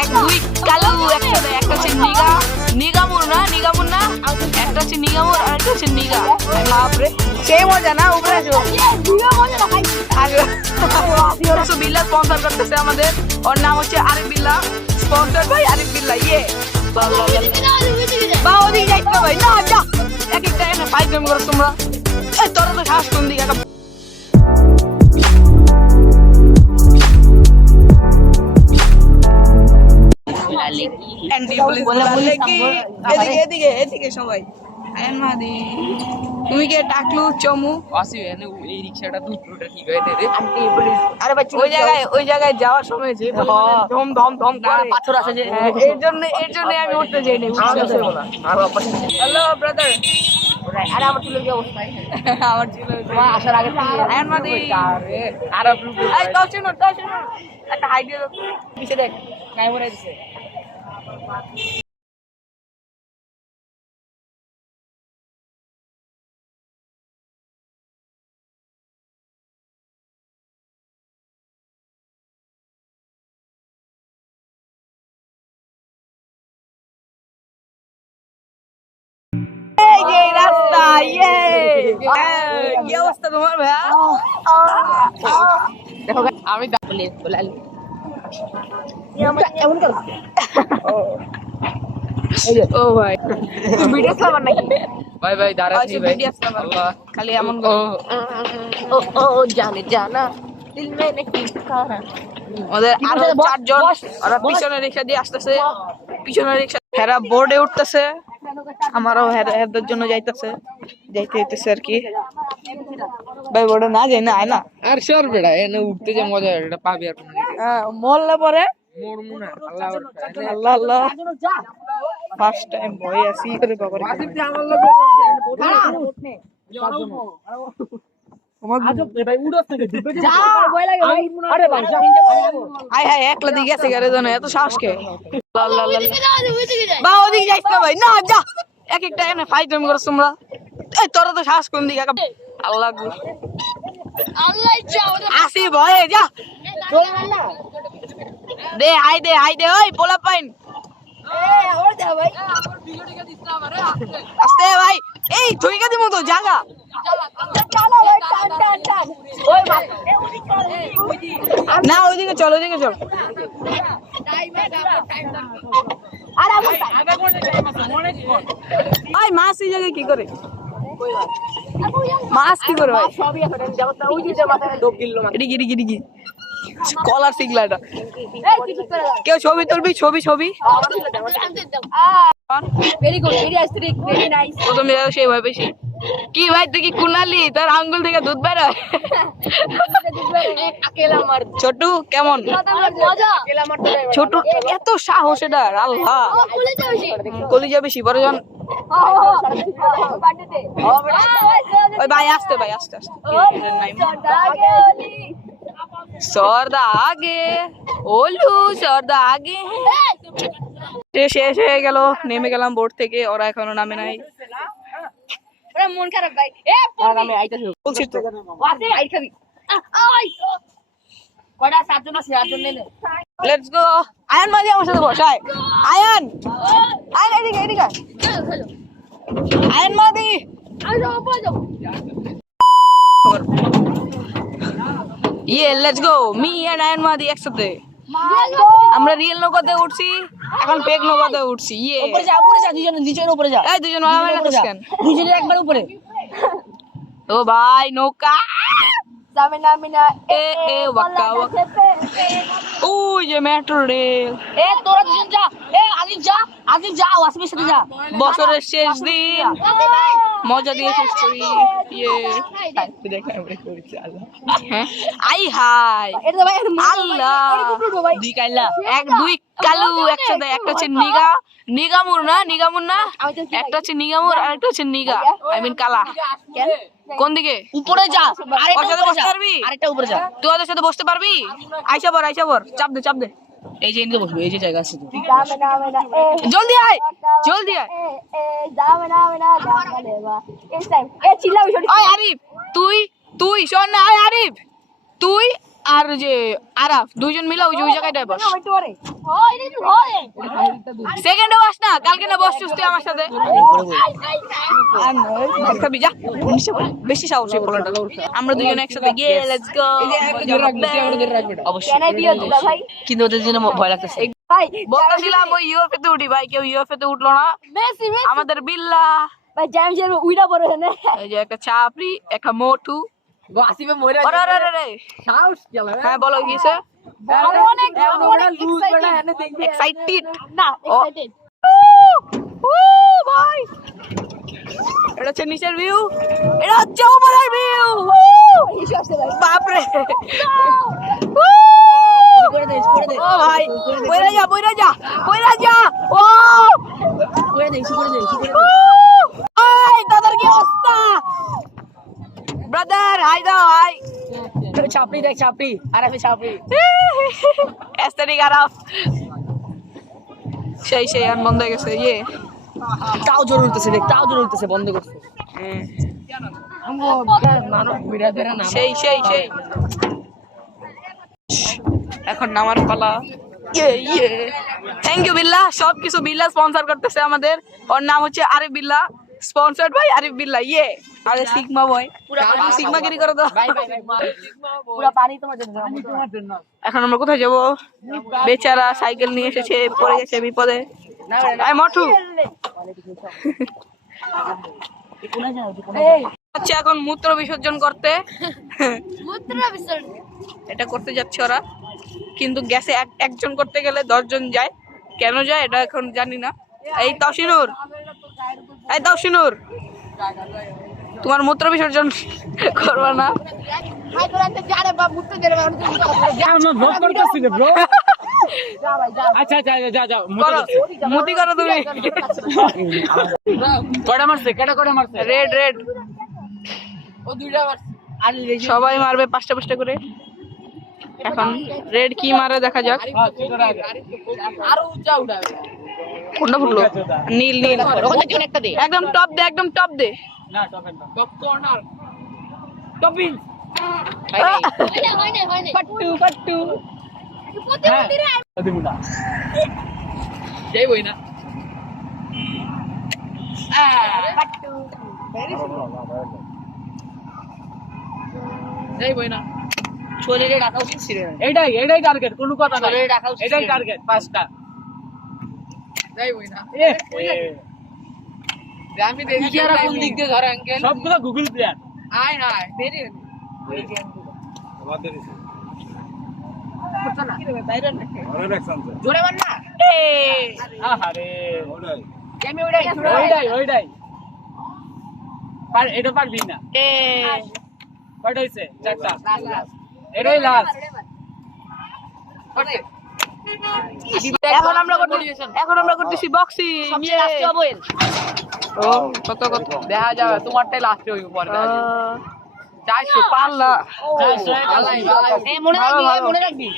এক দুই কালু একসাথে, একটা হচ্ছে নিগা নিগামুর না নিগামুর না, একটা হচ্ছে নিগামুর আর একটা হচ্ছে নিগা। বাপরে সেই মজা না, উপরে আসো বিল্লা স্পন্সর করতেছে আমাদের, ওর নাম হচ্ছে আরিফ বিল্লা, স্পন্সর ভাই আরিফ বিল্লা। ইয়ে বা ওদিকে যাইতে ভাই না, যা এক একটা এনে ফাইট গেম করো তোমরা। এই তোরা তো শ্বাস কোন দিকে এদিকে এদিকে সবাই। তুমি কে টাকলু চমু এই রিক্সাটা ওই জায়গায় যাওয়ার সময় যে ধম ধম ধম পাথর আছে যে, এর জন্য আমি উঠতে যাইনি। হ্যালো ব্রাদার, আরে আমার চুলের কি অবস্থা? আমার চুলের আসার আগে আয়ন মাদি আর এই তো শুনো একটা হাই দিয়ে পিছে দেখ গায়ে মরে দিছে। রাস্তা ইয়ে কি অবস্থা তোমার ভাইয়া? দেখো আমি ও ভাই ভিডিও স্লাবার নাকি? ভাই ভাই দাঁড়াচ্ছি ভাই, আল্লাহ খালি এমন ও জানে জানা দিল মে নেহি কারা। ওদের আরো চারজন, ওরা পিছনে রিক্সা দিয়ে আসতেছে, পিছনে রিক্সা হেরা বোর্ডে উঠতেছে, আমারও হেরদের জন্য যাইতে হইতেছে আর কি। ভাই বোর্ডে না যাই না, আয় না আর সর বেড়া এনে উঠতে যে মজা এটা পাবি আর মরলে পরে আল্লাহ আল্লাহ ফার্স্ট টাইম ভয় আসি করে বাবার একলা দিকে গেছে গাড়ি জানো, এত সাহস কে? বা ওদিকে যাইস না ভাই না, যা এক একটা এনে ফাইট গেম করো তোমরা। এই তোরা তো সাহস কোন দিকে? আল্লাহ আসি ভয়ে যা দে হাই দে ওই পোলা পাইন আস্তে ভাই, এই থইকা দিমু তো জায়গা না, ওইদিকে চল ভাই। মাছ এই জায়গায় কি করে? মাছ কি করে ভাই? এদিকে কলার শিখলাটা কেউ ছবি তুলবি? ছবি প্রথমে সেই ভাই বেশি কি ভাই, তুই কি কুনালি? তোর আঙ্গুল থেকে দুধ বেরোয়? ছোটু কেমন? ছোটু এত সাহস এটার, আল্লাহ কলিজা বেশি বড়জন। ওই ভাই আস্তে সর্দা আগে ওলু সর্দা আগে। শেষ হয়ে গেল, নেমে গেলাম বোর্ড থেকে, ওরা এখনো নামে নাই। মন খারাপ ভাই, বলছি তো লেটস গো। আয়ন মাঝি আমার সাথে বসায়, আয়ন এদিকে আয়ন মাদি ইয়ে লেটস গো মি এন্ড আয়ন মাদি একসাথে। আমরা রিয়েল নৌকাতে উঠছি, এখন ফেক নৌকাতে উঠছি। ইয়ে উপরে যা দুজন উপরে যা, এই দুজন দুজনে একবার উপরে। ও ভাই নৌকা ওই যে মেট্রো রেল। তোরা দুজন যা, আদিল যা ওয়াসিমের সাথে যা। বছরের শেষ দিন মজা দিয়ে শেষ করি। আই হাই আল্লাহ এক দুই কালু একসাথে, একটা হচ্ছে নিগামুর না একটা হচ্ছে নিগামুর আর একটা হচ্ছে নিগা, আই মিন কালা। কোন দিকে? উপরে যা, আরেকটা উপরে যা। তুই ওদের সাথে বসতে পারবি? আইসা পর চাপ দে এই যে এদিকে বসবো, এই যে জায়গা আছে তো। জলদি আয় ওই আরিফ তুই শোন না, আরিফ তুই আর যে আরাফ দুইজন মিলে ওই জায়গাটায় বস। সেকেন্ডে বস না, কালকে না বসছিস তুই আমার সাথে। খাবি যা, বেশি সাহসী পোলাটা। আমরা দুজন একসাথে গিয়ে লেটস গো। অবশ্যই কিন্তু ওদের জন্য ভয় লাগতেছে। বলতেছিলাম ওই ইউএফএ তে উঠি ভাই, কেউ ইউএফএ তে উঠলো না। আমাদের বিল্লা ভাই জ্যাম জ্যাম উইডা পড়ে না। এই যে একটা চাপড়ি, একটা মোটু। আসিবে মইরা হ্যাঁ বলো কি হইছে? অনেক এক্সাইটেড না, এক্সাইটেড ভাই। এটা হচ্ছে নিচের ভিউ, এটা হচ্ছে উপরের ভিউ। বাপরে ও ভাই, বইরা যা ও দাদার কি অবস্থা? ব্রাদার হাই দাও, হাই। চাপড়ি দেখ, চাপড়ি আর আমি চাপড়ি এস্তেটিক আরাফ সেই আর বন্ধ হয়ে গেছে। ইয়ে তাও জোর উঠতেছে, দেখ তাও জোর উঠতেছে, বন্ধ করছে। সেই এখন নামার পালা। ইয়ে থ্যাংক ইউ বিল্লা, সবকিছু বিল্লা স্পন্সর করতেছে আমাদের। ওর নাম হচ্ছে আরিফ বিল্লা, স্পন্সর্ড বাই আরিফ বিল্লা। ইয়ে আরে সিগমা বয়, সিগমা গিরি করে দাও। পুরো পানি তোমার জন্য। এখন আমরা কোথায় যাবো? বেচারা সাইকেল নিয়ে এসেছে, পড়ে গেছে বিপদে। আই মঠু আচ্ছা, এখন মূত্র বিসর্জন করতে। এটা করতে যাচ্ছে ওরা, কিন্তু গ্যাসে একজন করতে গেলে 10 জন যায়। কেন যায় এটা এখন জানি না। এই তাওসিনুর, তোমার মূত্র বিসর্জন করবা না? আচ্ছা যা মুতি করো তুমি। কটা মারছে? রেড ও দুইটা সবাই মারবে 5টা করে। এখন রেড কি মারে দেখা যাক। আরো উঁচা উঠাবে। কোনটা ফুটলো? নীল একদম টপ দে। না টপের না, টপ কর্নার টপিং। পাট্টু দিব না, যাইবই না। যাইবই না। শরীরে রাখা উচিত ছিল। এটাই টার্গেট, কোনো কথা নাই। শরীরে রাখা উচিত, এটাই টার্গেট 5টা। যাইবই না। আমি দেখি দেখি আর কোন দিক দিয়ে ধরে আঙ্কেল। সবগুলো গুগল প্লেয়ার। আয় হায় বেরিয়ে জোরে মার না। আহারে আমি ওইটাই এটা পারবি না। কয়টা হইছে? 4টা। লাস্ট। এটাই লাস্ট। এখন আমরা করতেছি বক্সিং। সবচেয়ে লাস্টে হবো এর। ও কত দেখা যাবে, তোমারটাই লাস্টে হইব পরে। 400 পারলা। মনে রাখবি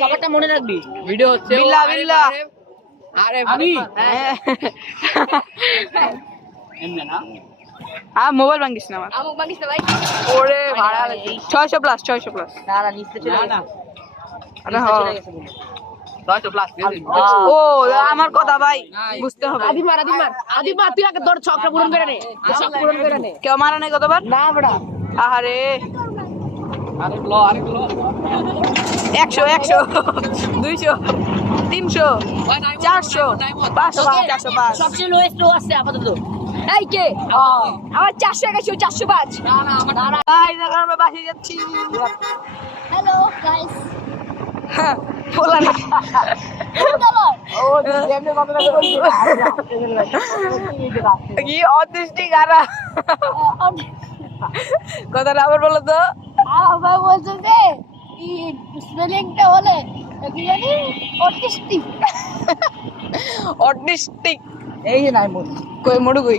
সবারটা মনে রাখবি। ভিডিও হচ্ছে বিল্লা আরে আমি হ্যাঁ। এমনে না। মোবাইল ভাঙিস না আমার। আমুক বানিস না ভাই। ওরে ভাড়া 600 প্লাস। না নিচে চলে না আরে হ্যাঁ 600 প্লাস। ও আমার কথা ভাই বুঝতে হবে। আদি মার তুই আগে তোর ছকটা পূরণ করে নে। ছক পূরণ করে নে। কেউ মারা নাই কতবার? না বড়া। আহারে আরে ব্ল 100 200 300 400 500 405। সবচেয়ে লোয়েস্ট লো আছে আপাতত। এই কে? আমার 400 405। না আমার ভাই দেখো আমরা বাসে যাচ্ছি। Hello guys. বলা না কি অদৃষ্টি গারা কথাটা আবার বলো তো। আবার বলছো যে স্পেলিংটা বলে কি জানি অটিস্টিক। অটিস্টিক এই যে নাই মোর কই মোড়ু কই?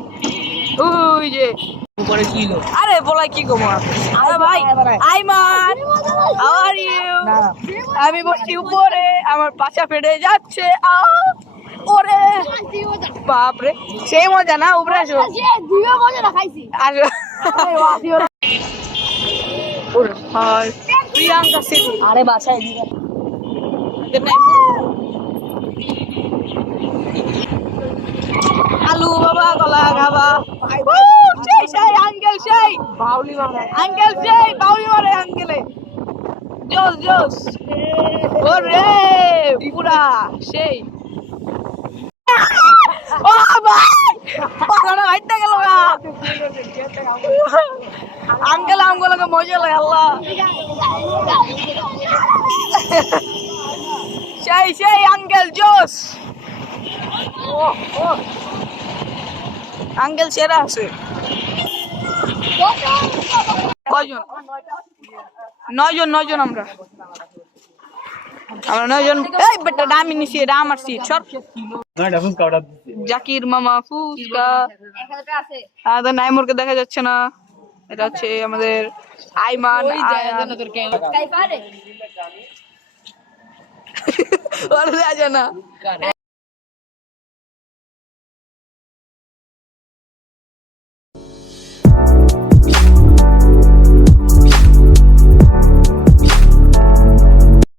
ওই যে উপরে ছিল। আরে বলাই কি গো মা? আরে ভাই আইমান হাউ আর ইউ? আমি বসছি উপরে, আমার পাছা ফেটে যাচ্ছে। ওরে বাপ রে, সেই মজা না? উপরে আসো, দুইও মজা না খাইছি। আসো। ওরে ভাই প্রিয়াঙ্কা সেতু আরে বাসায় আলু বাবা কলা খাবা সেই সেই আঙ্কেল সেই বাউলি মারে আঙ্কেল সেই বাউলি মারে আঙ্কেলে জোস জোস ওরে পুরা সেই ও ভাই পাখানা হাইটটা গেল না আঙ্কেল আমগুলোকে মজা লাগে আল্লাহ সেই সেই আঙ্কেল জোস আঙ্কেল সেরা আছে কয়জন 9 জন আমরা 9 জন এই বেটা দামি নিছি এটা আমার সিট সর জাকির মামা ফুসকা আদা নাইমুরকে দেখা যাচ্ছে না এটা হচ্ছে আমাদের আইমান কাইফারে ওরে দেখা যায় না